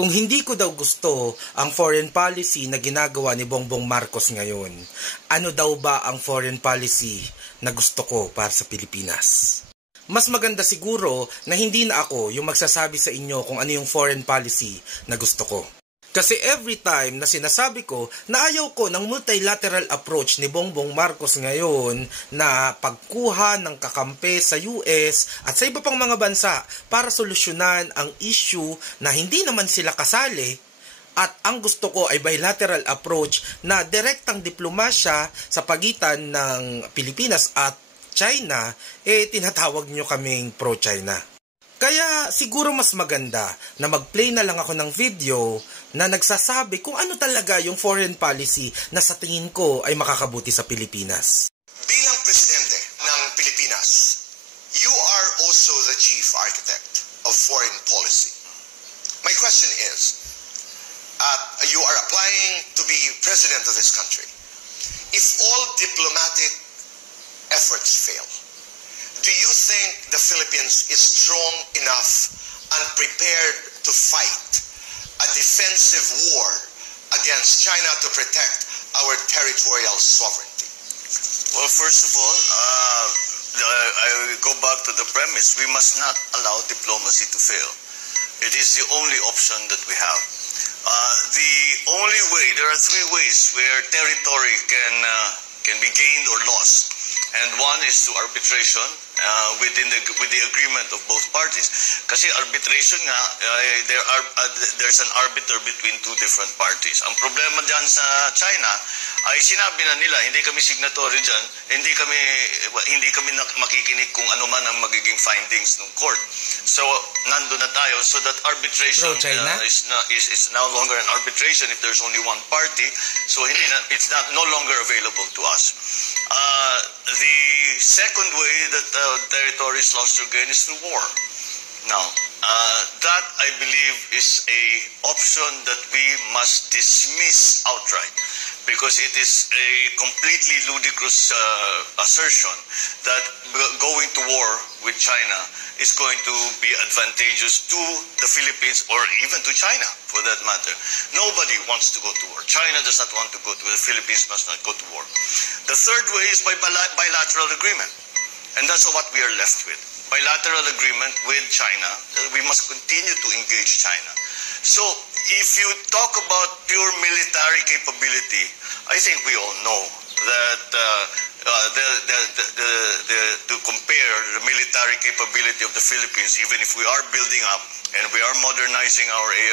kung hindi ko daw gusto ang foreign policy na ginagawa ni Bongbong Marcos ngayon, ano daw ba ang foreign policy na gusto ko para sa Pilipinas? Mas maganda siguro na hindi na ako yung magsasabi sa inyo kung ano yung foreign policy na gusto ko. Kasi every time na sinasabi ko na ayaw ko ng multilateral approach ni Bongbong Marcos ngayon na pagkuha ng kakampi sa US at sa iba pang mga bansa para solusyonan ang issue na hindi naman sila kasali, at ang gusto ko ay bilateral approach na direktang diplomasya sa pagitan ng Pilipinas at China, tinatawag nyo kaming pro-China. Kaya siguro mas maganda na mag-play na lang ako ng video na nagsasabi kung ano talaga yung foreign policy na sa tingin ko ay makakabuti sa Pilipinas. Bilang presidente ng Pilipinas, you are also the chief architect of foreign policy. My question is, you are applying to be president of this country. If all diplomatic efforts fail, do you think the Philippines is strong enough and prepared to fight a defensive war against China to protect our territorial sovereignty? Well, first of all, I will go back to the premise. We must not allow diplomacy to fail. It is the only option that we have. The only way, there are three ways where territory can be gained or lost. And one is to arbitration with the agreement of both parties. Kasi arbitration nga, there's an arbiter between two different parties. Ang problema dyan sa China ay sinabi na nila, hindi kami signatory dyan, hindi kami makikinig kung ano man ang magiging findings ng court. So, nandun na tayo, so that arbitration is now longer an arbitration if there's only one party, so it's no longer available to us. The second way that territory is lost or gained is through war. Now, that I believe is a option that we must dismiss outright, because it is a completely ludicrous assertion that going to war with China is going to be advantageous to the Philippines or even to China, for that matter. Nobody wants to go to war. China does not want to go to war. The Philippines must not go to war. The third way is by bilateral agreement, and that's what we are left with. Bilateral agreement with China. We must continue to engage China. So, if you talk about pure military capability, I think we all know that to compare the military capability of the Philippines, even if we are building up and we are modernizing our